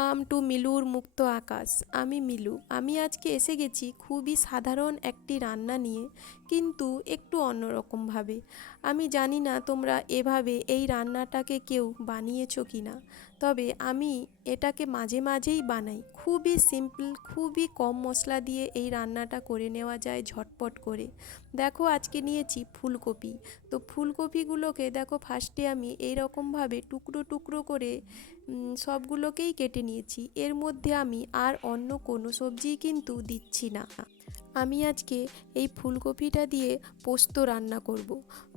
Welcome to মিলুর মুক্ত আকাশ। আমি মিলু। আমি আজকে এসে গেছি খুবই সাধারণ একটি রান্না নিয়ে, কিন্তু একটু অন্যরকমভাবে। আমি জানি না তোমরা এভাবে এই রান্নাটাকে কেউ বানিয়েছো কি না, তবে আমি এটাকে মাঝে মাঝেই বানাই। খুবই সিম্পল, খুবই কম মশলা দিয়ে এই রান্নাটা করে নেওয়া যায় ঝটপট করে। দেখো আজকে নিয়েছি ফুলকপি। তো ফুলকপিগুলোকে দেখো ফার্স্টে আমি এই রকমভাবে টুকরো টুকরো করে সবগুলোকেই কেটে নিয়েছি। এর মধ্যে আমি আর অন্য কোনো সবজি কিন্তু দিচ্ছি না। আমি আজকে এই ফুলকপিটা দিয়ে পোস্ত রান্না করব।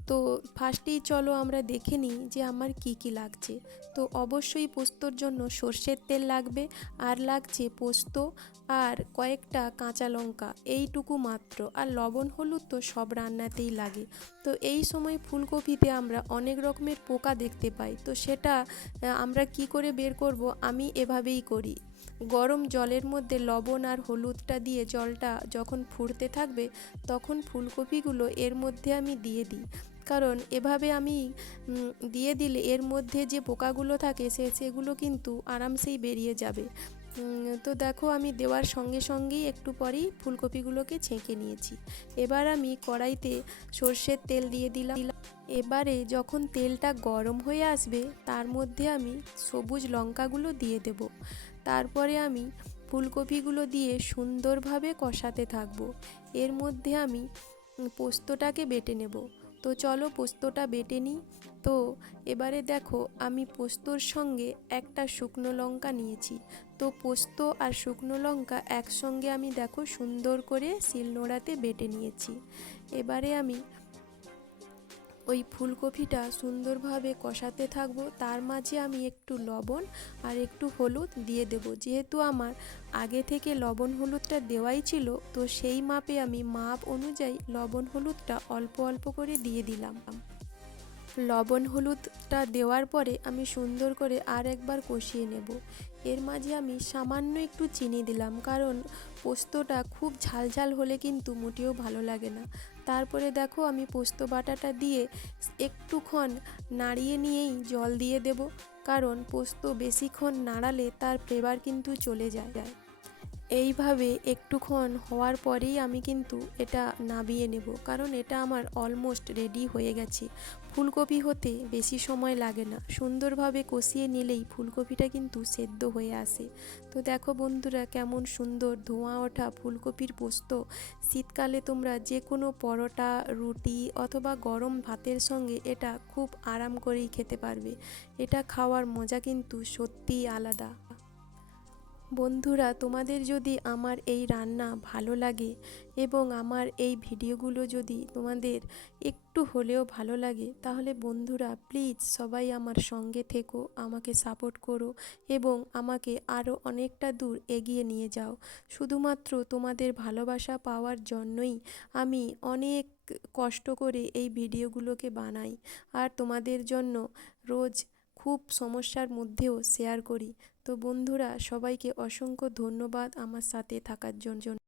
তো ফার্স্টেই চলো আমরা দেখে নিই যে আমার কি কি লাগছে। তো অবশ্যই পোস্তর জন্য সর্ষের তেল লাগবে, আর লাগছে পোস্ত আর কয়েকটা কাঁচা লঙ্কা, এইটুকু মাত্র। আর লবণ হলুদ তো সব রান্নাতেই লাগে। তো এই সময় ফুলকপিতে আমরা অনেক রকমের পোকা দেখতে পাই, তো সেটা আমরা কি করে বের করব? আমি এভাবেই করি। গরম জলের মধ্যে লবণ আর হলুদটা দিয়ে জলটা যখন ফুটতে থাকবে, তখন ফুলকপিগুলো এর মধ্যে আমি দিয়ে দিই। কারণ এভাবে আমি দিয়ে দিলে এর মধ্যে যে পোকাগুলো থাকে সেগুলো কিন্তু আরামসেই বেরিয়ে যাবে। তো দেখো আমি দেওয়ার সঙ্গে সঙ্গেই একটু পরেই ফুলকপিগুলোকে ছেঁকে নিয়েছি। এবার আমি কড়াইতে সর্ষের তেল দিয়ে দিলাম। এবারে যখন তেলটা গরম হয়ে আসবে, তার মধ্যে আমি সবুজ লঙ্কাগুলো দিয়ে দেব। তারপরে আমি ফুলকপিগুলো দিয়ে সুন্দরভাবে কষাতে থাকবো। এর মধ্যে আমি পোস্তটাকে বেটে নেব। তো চলো পোস্তটা বেটে নিই। তো এবারে দেখো আমি পোস্তর সঙ্গে একটা শুকনো লঙ্কা নিয়েছি। তো পোস্ত আর শুকনো লঙ্কা একসঙ্গে আমি দেখো সুন্দর করে শিলনোড়াতে বেটে নিয়েছি। এবারে আমি ওই ফুলকপিটা সুন্দরভাবে কষাতে থাকবো। তার মাঝে আমি একটু লবণ আর একটু হলুদ দিয়ে দেব। যেহেতু আমার আগে থেকে লবণ হলুদটা দেওয়াই ছিল, তো সেই মাপে আমি মাপ অনুযায়ী লবণ হলুদটা অল্প অল্প করে দিয়ে দিলাম। লবণ হলুদটা দেওয়ার পরে আমি সুন্দর করে আর একবার কষিয়ে নেব। এর মাঝে আমি সামান্য একটু চিনি দিলাম, কারণ পোস্তটা খুব ঝাল ঝাল হলে কিন্তু মোটেও ভালো লাগে না। তারপরে দেখো আমি পোস্ত বাটাটা দিয়ে একটুক্ষণ নাড়িয়ে নিয়েই জল দিয়ে দেব, কারণ পোস্ত বেশিক্ষণ নাড়ালে তার ফ্লেভার কিন্তু চলে যায়। এইভাবে একটুক্ষণ হওয়ার পরেই আমি কিন্তু এটা নামিয়ে নেব, কারণ এটা আমার অলমোস্ট রেডি হয়ে গেছে। ফুলকপি হতে বেশি সময় লাগে না, সুন্দরভাবে কষিয়ে নিলেই ফুলকপিটা কিন্তু সেদ্ধ হয়ে আসে। তো দেখো বন্ধুরা, কেমন সুন্দর ধোঁয়া ওঠা ফুলকপির পোস্ত। শীতকালে তোমরা যে কোনো পরোটা, রুটি অথবা গরম ভাতের সঙ্গে এটা খুব আরাম করেই খেতে পারবে। এটা খাওয়ার মজা কিন্তু সত্যিই আলাদা। বন্ধুরা, তোমাদের যদি আমার এই রান্না ভালো লাগে এবং আমার এই ভিডিওগুলো যদি তোমাদের একটু হলেও ভালো লাগে, তাহলে বন্ধুরা প্লিজ সবাই আমার সঙ্গে থেকো, আমাকে সাপোর্ট করো এবং আমাকে আরও অনেকটা দূর এগিয়ে নিয়ে যাও। শুধুমাত্র তোমাদের ভালোবাসা পাওয়ার জন্যই আমি অনেক কষ্ট করে এই ভিডিওগুলোকে বানাই, আর তোমাদের জন্য রোজ খুব সমস্যার মধ্যেও শেয়ার করি। তো বন্ধুরা, সবাইকে অসংখ্য ধন্যবাদ আমার সাথে থাকার জন্য।